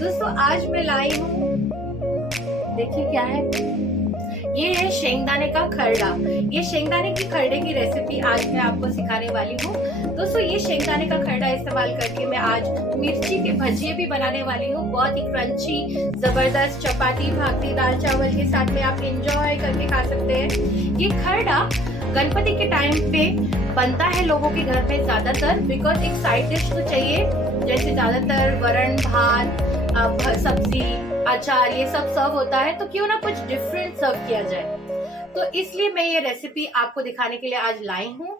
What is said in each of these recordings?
दोस्तों आज मैं लाई हूँ, देखिए क्या है, ये है शेंगदाने का खरड़ा। ये शेंगदाने की खरड़े की रेसिपी आज मैं आपको सिखाने वाली हूँ। दोस्तों ये शेंगदाने का खरड़ा इस्तेमाल करके मैं आज मिर्ची के भजिए भी बनाने वाली हूँ। बहुत ही क्रंची जबरदस्त चपाती भाकरी दाल चावल के साथ में आप एंजॉय करके खा सकते हैं। ये खरड़ा गणपति के टाइम पे बनता है लोगों के घर में ज्यादातर, बिकॉज एक साइड डिश तो चाहिए, जैसे ज्यादातर वरण भात सब्जी अचार ये सब सर्व होता है, तो क्यों ना कुछ डिफरेंट सर्व किया जाए। तो इसलिए मैं ये रेसिपी आपको दिखाने के लिए आज लाई हूँ।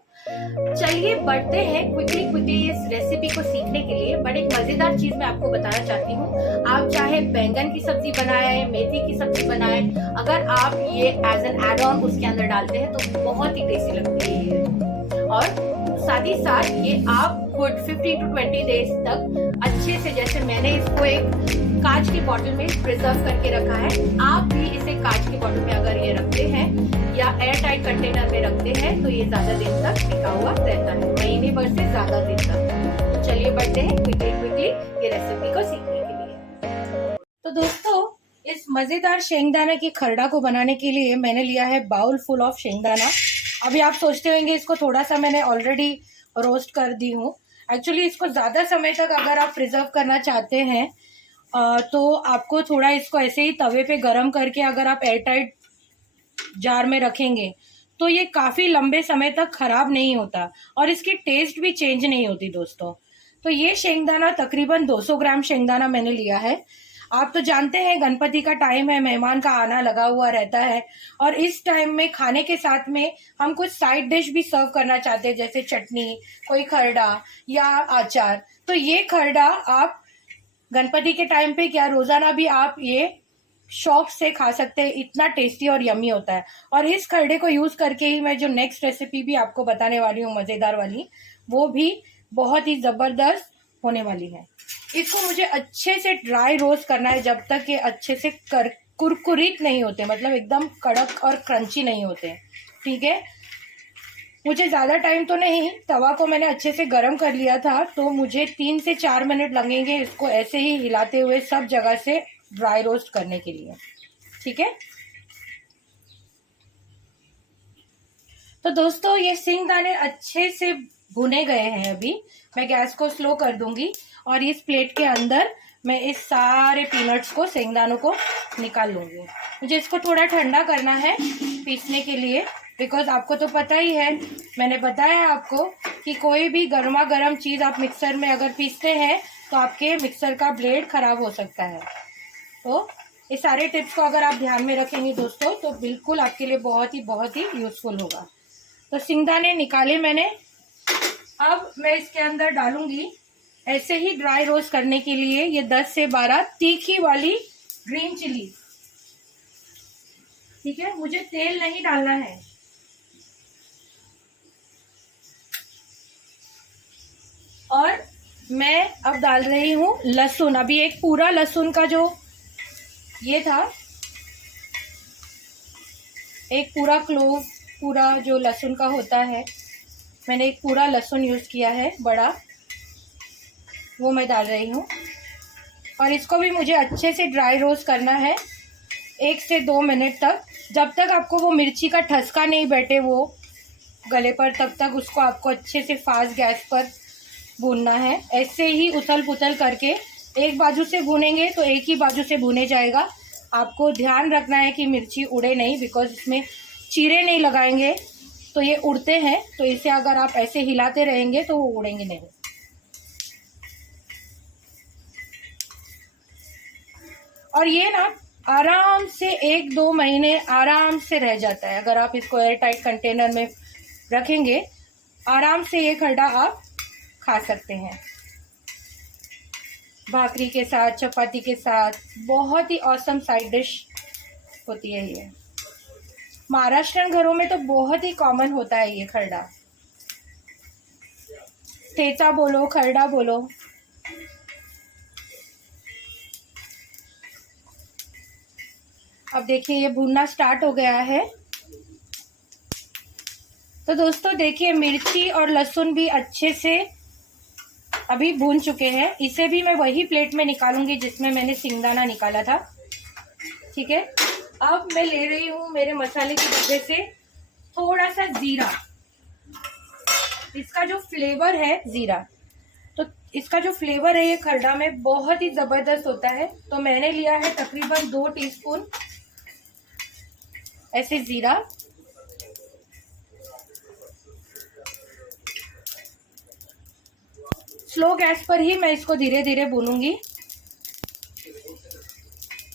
चलिए बढ़ते हैं क्विकली इस रेसिपी को सीखने के लिए। बट एक मजेदार चीज मैं आपको बताना चाहती हूँ, आप चाहे बैंगन की सब्जी बनाए, मेथी की सब्जी बनाए, अगर आप ये एज एन एड ऑन उसके अंदर डालते हैं तो बहुत ही टेस्टी लगती है ये। और साथ ही साथ ये आप गुड 50 to 20 डेज तक अच्छे से, जैसे मैंने इसको एक कांच की बोतल में प्रिजर्व करके रखा है, आप भी इसे कांच की बोतल में अगर ये रखते हैं या एयर टाइट कंटेनर में रखते हैं तो ये ज्यादा दिन तक टिका हुआ रहता है, महीने भर से ज्यादा दिन तक। चलिए बढ़ते हैं क्विकली ये रेसिपी को सीखने के लिए। तो दोस्तों इस मजेदार शेंगदाना की खरड़ा को बनाने के लिए मैंने लिया है बाउल फुल ऑफ शेंगदाना। अभी आप सोचते होंगे इसको थोड़ा सा मैंने ऑलरेडी रोस्ट कर दी हूँ। एक्चुअली इसको ज़्यादा समय तक अगर आप प्रिजर्व करना चाहते हैं तो आपको थोड़ा इसको ऐसे ही तवे पे गरम करके अगर आप एयरटाइट जार में रखेंगे तो ये काफ़ी लंबे समय तक ख़राब नहीं होता और इसकी टेस्ट भी चेंज नहीं होती दोस्तों। तो ये शेंगदाना तकरीबन 200 ग्राम शेंगदाना मैंने लिया है। आप तो जानते हैं गणपति का टाइम है, मेहमान का आना लगा हुआ रहता है और इस टाइम में खाने के साथ में हम कुछ साइड डिश भी सर्व करना चाहते हैं, जैसे चटनी, कोई खरड़ा या अचार। तो ये खरड़ा आप गणपति के टाइम पे क्या रोजाना भी आप ये शौक से खा सकते हैं, इतना टेस्टी और यम्मी होता है। और इस खरड़े को यूज करके ही मैं जो नेक्स्ट रेसिपी भी आपको बताने वाली हूँ मजेदार वाली, वो भी बहुत ही जबरदस्त होने वाली है। इसको मुझे अच्छे से ड्राई रोस्ट करना है जब तक ये अच्छे से कुरकुरीत नहीं होते, मतलब एकदम कड़क और क्रंची नहीं होते। ठीक है, मुझे ज़्यादा टाइम तो नहीं, तवा को मैंने अच्छे से गरम कर लिया था, तो मुझे 3 से 4 मिनट लगेंगे इसको ऐसे ही हिलाते हुए सब जगह से ड्राई रोस्ट करने के लिए। ठीक है, तो दोस्तों ये शेंगदाने अच्छे से भुने गए हैं। अभी मैं गैस को स्लो कर दूंगी और इस प्लेट के अंदर मैं इस सारे पीनट्स को, शेंगदानों को निकाल लूंगी। मुझे इसको थोड़ा ठंडा करना है पीसने के लिए, बिकॉज आपको तो पता ही है, मैंने बताया आपको कि कोई भी गर्मा गर्म चीज़ आप मिक्सर में अगर पीसते हैं तो आपके मिक्सर का ब्लेड खराब हो सकता है। तो ये सारे टिप्स को अगर आप ध्यान में रखेंगे दोस्तों तो बिल्कुल आपके लिए बहुत ही यूजफुल होगा। तो शेंगदाने निकाले मैंने, अब मैं इसके अंदर डालूंगी ऐसे ही ड्राई रोस्ट करने के लिए ये 10 से 12 तीखी वाली ग्रीन चिली। ठीक है, मुझे तेल नहीं डालना है। और मैं अब डाल रही हूँ लहसुन। अभी एक पूरा लहसुन का जो ये था, एक पूरा क्लोव, पूरा जो लहसुन का होता है, मैंने एक पूरा लहसुन यूज़ किया है बड़ा, वो मैं डाल रही हूँ। और इसको भी मुझे अच्छे से ड्राई रोस्ट करना है 1 से 2 मिनट तक, जब तक आपको वो मिर्ची का ठसका नहीं बैठे वो गले पर, तब तक उसको आपको अच्छे से फास्ट गैस पर भूनना है। ऐसे ही उथल पुथल करके एक बाजू से भूनेंगे तो एक ही बाजू से भुने जाएगा। आपको ध्यान रखना है कि मिर्ची उड़े नहीं, बिकॉज इसमें चीरे नहीं लगाएंगे तो ये उड़ते हैं, तो इसे अगर आप ऐसे हिलाते रहेंगे तो वो उड़ेंगे नहीं। और ये ना आराम से 1-2 महीने आराम से रह जाता है, अगर आप इसको एयर टाइट कंटेनर में रखेंगे आराम से ये खरड़ा आप खा सकते हैं भाकरी के साथ, चपाती के साथ। बहुत ही औसम साइड डिश होती है ये। महाराष्ट्रन घरों में तो बहुत ही कॉमन होता है ये खरड़ा, ठेचा बोलो, खरड़ा बोलो। अब देखिए ये भुनना स्टार्ट हो गया है। तो दोस्तों देखिए मिर्ची और लहसुन भी अच्छे से अभी भून चुके हैं। इसे भी मैं वही प्लेट में निकालूंगी जिसमें मैंने सिंगदाना निकाला था। ठीक है, अब मैं ले रही हूँ मेरे मसाले के डब्बे से थोड़ा सा जीरा। इसका जो फ्लेवर है जीरा, तो इसका जो फ्लेवर है ये खरडा में बहुत ही जबरदस्त होता है। तो मैंने लिया है तकरीबन 2 टीस्पून ऐसे जीरा। स्लो गैस पर ही मैं इसको धीरे धीरे भूनूंगी।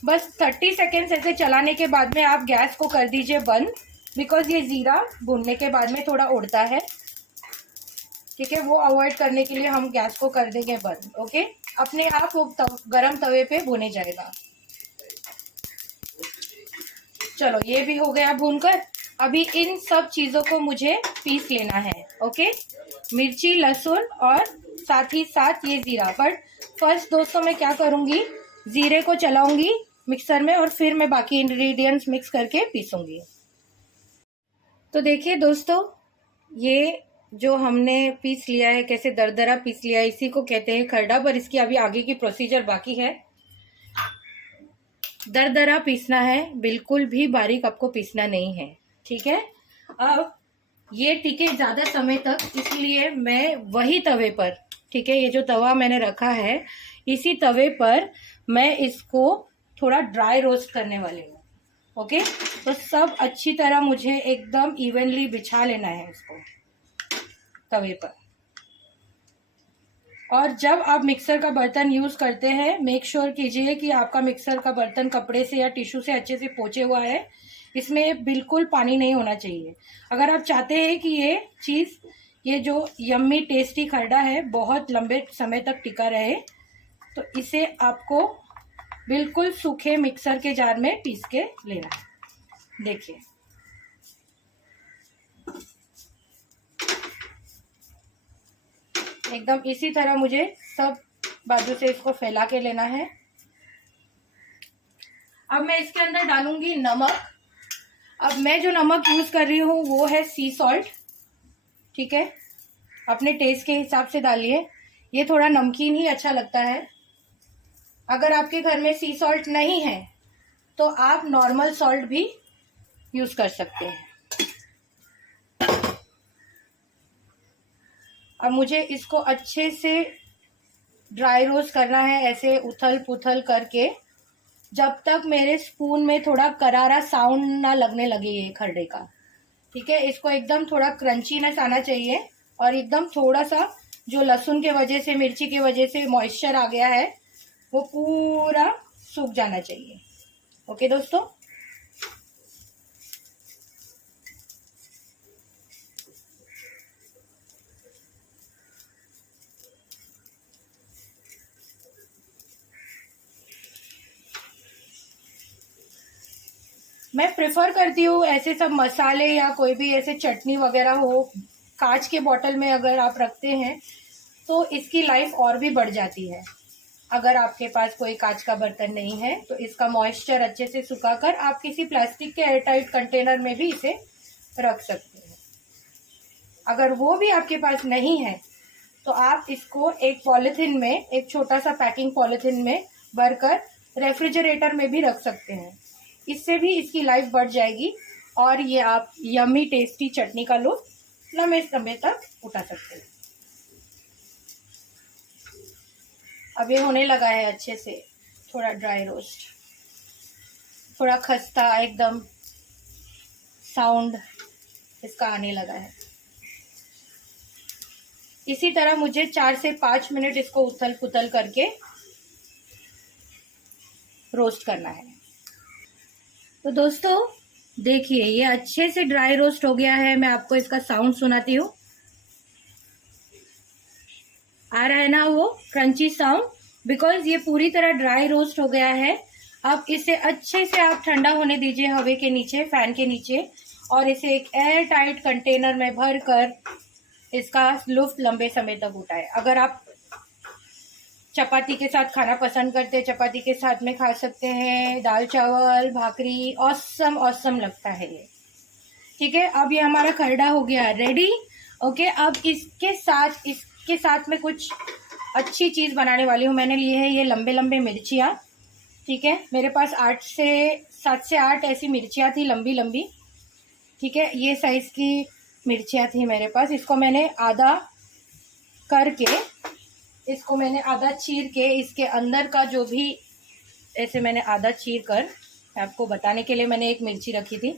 बस 30 सेकेंड्स ऐसे चलाने के बाद में आप गैस को कर दीजिए बंद, बिकॉज ये जीरा भूनने के बाद में थोड़ा उड़ता है। ठीक है, वो अवॉइड करने के लिए हम गैस को कर देंगे बंद। ओके, अपने आप वो गरम तवे पे भुने जाएगा। चलो ये भी हो गया भूनकर। अभी इन सब चीजों को मुझे पीस लेना है। ओके, मिर्ची, लहसुन और साथ ही साथ ये जीरा। बट फर्स्ट दोस्तों मैं क्या करूंगी, जीरे को चलाऊंगी मिक्सर में और फिर मैं बाकी इंग्रेडिएंट्स मिक्स करके पीसूंगी। तो देखिए दोस्तों, ये जो हमने पीस लिया है, कैसे दरदरा पीस लिया है, इसी को कहते हैं खरडा। पर इसकी अभी आगे की प्रोसीजर बाकी है। दरदरा पीसना है, बिल्कुल भी बारीक आपको पीसना नहीं है। ठीक है, अब ये टिके ज्यादा समय तक, इसलिए मैं वही तवे पर, ठीक है, ये जो तवा मैंने रखा है इसी तवे पर मैं इसको थोड़ा ड्राई रोस्ट करने वाली हूँ। ओके, तो सब अच्छी तरह मुझे एकदम इवनली बिछा लेना है इसको तवे पर। और जब आप मिक्सर का बर्तन यूज करते हैं, मेक श्योर कीजिए कि आपका मिक्सर का बर्तन कपड़े से या टिश्यू से अच्छे से पोंछे हुआ है। इसमें बिल्कुल पानी नहीं होना चाहिए। अगर आप चाहते हैं कि ये चीज, ये जो यम्मी टेस्टी खरडा है बहुत लंबे समय तक टिका रहे, तो इसे आपको बिल्कुल सूखे मिक्सर के जार में पीस के लेना है। देखिए, एकदम इसी तरह मुझे सब बाजू से इसको फैला के लेना है। अब मैं इसके अंदर डालूंगी नमक। अब मैं जो नमक यूज कर रही हूँ वो है सी सॉल्ट। ठीक है, अपने टेस्ट के हिसाब से डालिए। ये थोड़ा नमकीन ही अच्छा लगता है। अगर आपके घर में सी सॉल्ट नहीं है तो आप नॉर्मल सॉल्ट भी यूज कर सकते हैं। अब मुझे इसको अच्छे से ड्राई रोस्ट करना है, ऐसे उथल पुथल करके, जब तक मेरे स्पून में थोड़ा करारा साउंड ना लगने लगे ये खरडे का। ठीक है, इसको एकदम थोड़ा क्रंचीनेस आना चाहिए और एकदम थोड़ा सा जो लहसुन के वजह से, मिर्ची के वजह से मॉइस्चर आ गया है वो पूरा सूख जाना चाहिए। ओके दोस्तों, मैं प्रेफर करती हूँ ऐसे सब मसाले या कोई भी ऐसे चटनी वगैरह हो, कांच के बोतल में अगर आप रखते हैं तो इसकी लाइफ और भी बढ़ जाती है। अगर आपके पास कोई कांच का बर्तन नहीं है तो इसका मॉइस्चर अच्छे से सुखाकर आप किसी प्लास्टिक के एयरटाइट कंटेनर में भी इसे रख सकते हैं। अगर वो भी आपके पास नहीं है तो आप इसको एक पॉलिथीन में, एक छोटा सा पैकिंग पॉलिथीन में भरकर रेफ्रिजरेटर में भी रख सकते हैं। इससे भी इसकी लाइफ बढ़ जाएगी और ये आप यम्मी टेस्टी चटनी का लुत्फ लंबे समय तक उठा सकते हैं। अब ये होने लगा है अच्छे से थोड़ा ड्राई रोस्ट, थोड़ा खस्ता एकदम साउंड इसका आने लगा है। इसी तरह मुझे 4 से 5 मिनट इसको उथल पुथल करके रोस्ट करना है। तो दोस्तों देखिए, ये अच्छे से ड्राई रोस्ट हो गया है। मैं आपको इसका साउंड सुनाती हूँ। आ रहा है ना वो क्रंची साउंड, बिकॉज ये पूरी तरह ड्राई रोस्ट हो गया है। अब इसे अच्छे से आप ठंडा होने दीजिए हवा के नीचे, फैन के नीचे, और इसे एक एयर टाइट कंटेनर में भर कर इसका लुत्फ लंबे समय तक उठाए। अगर आप चपाती के साथ खाना पसंद करते हैं, चपाती के साथ में खा सकते हैं, दाल चावल भाकरी, ऑसम ऑसम लगता है ये। ठीक है, अब ये हमारा खरडा हो गया रेडी। ओके, अब इसके साथ में कुछ अच्छी चीज़ बनाने वाली हूँ। मैंने लिए है ये लंबे लंबे मिर्चियाँ, ठीक है। मेरे पास 7 से 8 ऐसी मिर्चियाँ थी लंबी लंबी, ठीक है। ये साइज़ की मिर्चियाँ थी मेरे पास। इसको मैंने आधा करके, इसको मैंने आधा चीर के, इसके अंदर का जो भी ऐसे मैंने आधा चीर कर, आपको बताने के लिए मैंने एक मिर्ची रखी थी,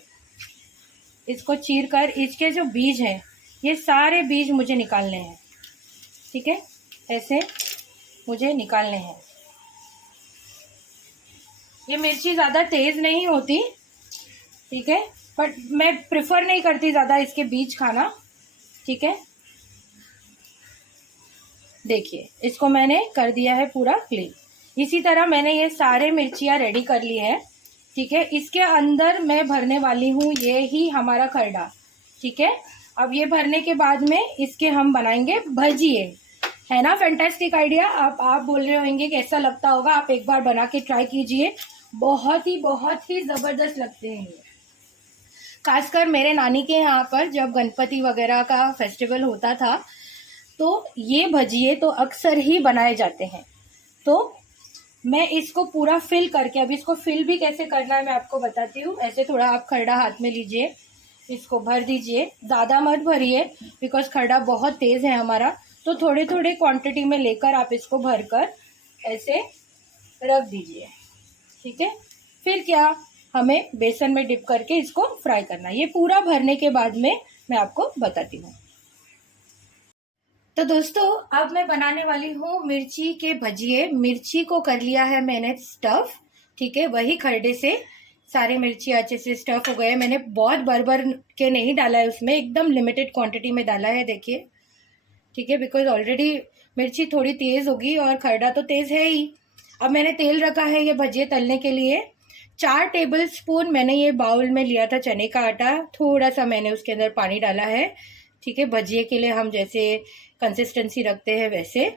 इसको चीर कर इसके जो बीज हैं ये सारे बीज मुझे निकालने हैं, ठीक है। ऐसे मुझे निकालने हैं। ये मिर्ची ज़्यादा तेज़ नहीं होती, ठीक है, बट मैं प्रेफर नहीं करती ज़्यादा इसके बीज खाना, ठीक है। देखिए इसको मैंने कर दिया है पूरा क्लीन। इसी तरह मैंने ये सारे मिर्चियाँ रेडी कर ली है, ठीक है। इसके अंदर मैं भरने वाली हूँ ये ही हमारा खरडा, ठीक है। अब ये भरने के बाद में इसके हम बनाएंगे भजिए, है ना। Fantastic idea. आप बोल रहे होंगे कैसा लगता होगा, आप एक बार बना के ट्राई कीजिए, बहुत ही ज़बरदस्त लगते हैं ये। खासकर मेरे नानी के यहाँ पर जब गणपति वगैरह का फेस्टिवल होता था तो ये भजिए तो अक्सर ही बनाए जाते हैं। तो मैं इसको पूरा फिल करके, अब इसको फिल भी कैसे करना है मैं आपको बताती हूँ। ऐसे थोड़ा आप खरडा हाथ में लीजिए, इसको भर दीजिए, ज़्यादा मत भरिए बिकॉज खरडा बहुत तेज़ है हमारा, तो थोड़े थोड़े क्वांटिटी में लेकर आप इसको भरकर ऐसे रख दीजिए, ठीक है। फिर क्या, हमें बेसन में डिप करके इसको फ्राई करना है। ये पूरा भरने के बाद में मैं आपको बताती हूँ। तो दोस्तों अब मैं बनाने वाली हूँ मिर्ची के भजिए। मिर्ची को कर लिया है मैंने स्टफ, ठीक है, वही खरडे से सारे मिर्ची अच्छे से स्टफ हो गए। मैंने बहुत भर के नहीं डाला है उसमें, एकदम लिमिटेड क्वांटिटी में डाला है, देखिए, ठीक है, बिकॉज ऑलरेडी मिर्ची थोड़ी तेज़ होगी और खरडा तो तेज़ है ही। अब मैंने तेल रखा है ये भजिए तलने के लिए। 4 टेबल स्पून मैंने ये बाउल में लिया था चने का आटा, थोड़ा सा मैंने उसके अंदर पानी डाला है, ठीक है। भजिए के लिए हम जैसे कंसिस्टेंसी रखते हैं वैसे।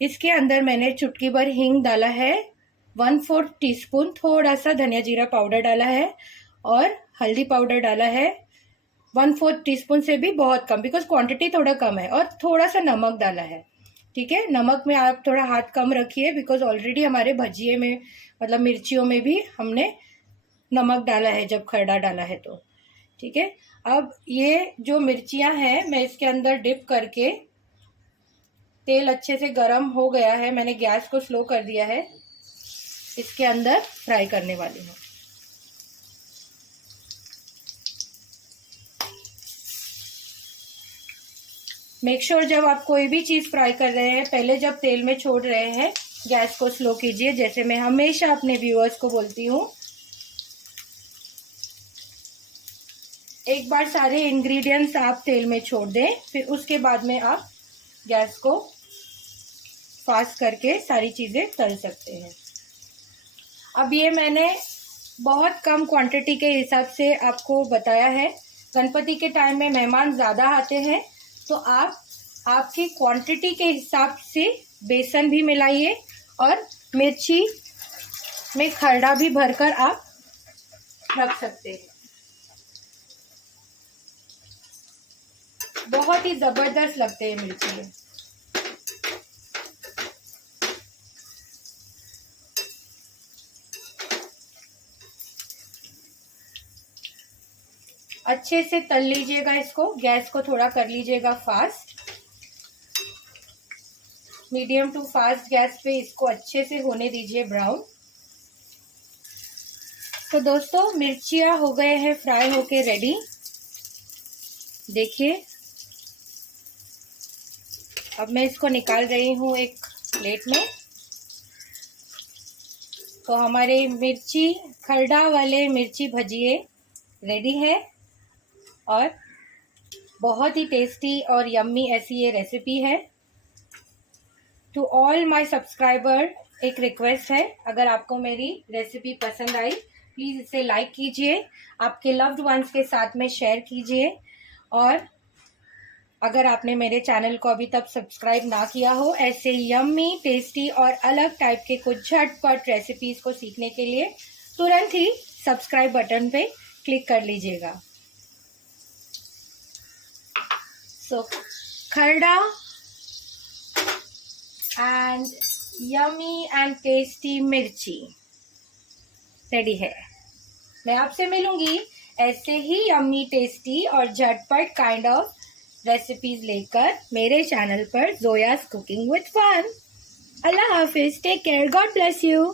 इसके अंदर मैंने चुटकी भर हींग डाला है, 1/4 टीस्पून थोड़ा सा धनिया जीरा पाउडर डाला है और हल्दी पाउडर डाला है 1/4 टीस्पून से भी बहुत कम, बिकॉज क्वांटिटी थोड़ा कम है, और थोड़ा सा नमक डाला है, ठीक है। नमक में आप थोड़ा हाथ कम रखिए बिकॉज ऑलरेडी हमारे भजिए में मतलब मिर्चियों में भी हमने नमक डाला है जब खरडा डाला है तो, ठीक है। अब ये जो मिर्चियां हैं मैं इसके अंदर डिप करके, तेल अच्छे से गरम हो गया है, मैंने गैस को स्लो कर दिया है, इसके अंदर फ्राई करने वाली हूँ। मेक श्योर जब आप कोई भी चीज़ फ्राई कर रहे हैं, पहले जब तेल में छोड़ रहे हैं गैस को स्लो कीजिए, जैसे मैं हमेशा अपने व्यूअर्स को बोलती हूँ। एक बार सारे इंग्रेडिएंट्स आप तेल में छोड़ दें, फिर उसके बाद में आप गैस को फास्ट करके सारी चीज़ें तल सकते हैं। अब ये मैंने बहुत कम क्वांटिटी के हिसाब से आपको बताया है। गणपति के टाइम में मेहमान ज़्यादा आते हैं तो आप आपकी क्वांटिटी के हिसाब से बेसन भी मिलाइए और मिर्ची में खरडा भी भरकर आप रख सकते हैं। बहुत ही ज़बरदस्त लगते हैं मिर्ची। अच्छे से तल लीजिएगा इसको, गैस को थोड़ा कर लीजिएगा fast, medium to fast gas पे इसको अच्छे से होने दीजिए ब्राउन। तो दोस्तों मिर्चियाँ हो गए हैं फ्राई होके रेडी, देखिए। अब मैं इसको निकाल रही हूँ एक प्लेट में। तो हमारे मिर्ची खरडा वाले मिर्ची भजिए रेडी है और बहुत ही टेस्टी और यम्मी ऐसी ये रेसिपी है। टू ऑल माय सब्सक्राइबर एक रिक्वेस्ट है, अगर आपको मेरी रेसिपी पसंद आई प्लीज़ इसे लाइक कीजिए, आपके लव्ड वंस के साथ में शेयर कीजिए, और अगर आपने मेरे चैनल को अभी तक सब्सक्राइब ना किया हो ऐसे यम्मी टेस्टी और अलग टाइप के कुछ झटपट रेसिपीज़ को सीखने के लिए तुरंत ही सब्सक्राइब बटन पे क्लिक कर लीजिएगा। सो खरडा एंड यमी एंड टेस्टी मिर्ची रेडी है। मैं आपसे मिलूंगी ऐसे ही यम्मी टेस्टी और झटपट काइंड ऑफ रेसिपीज लेकर मेरे चैनल पर जोयास कुकिंग विद फन। अल्लाह हाफिज, take care, God bless you.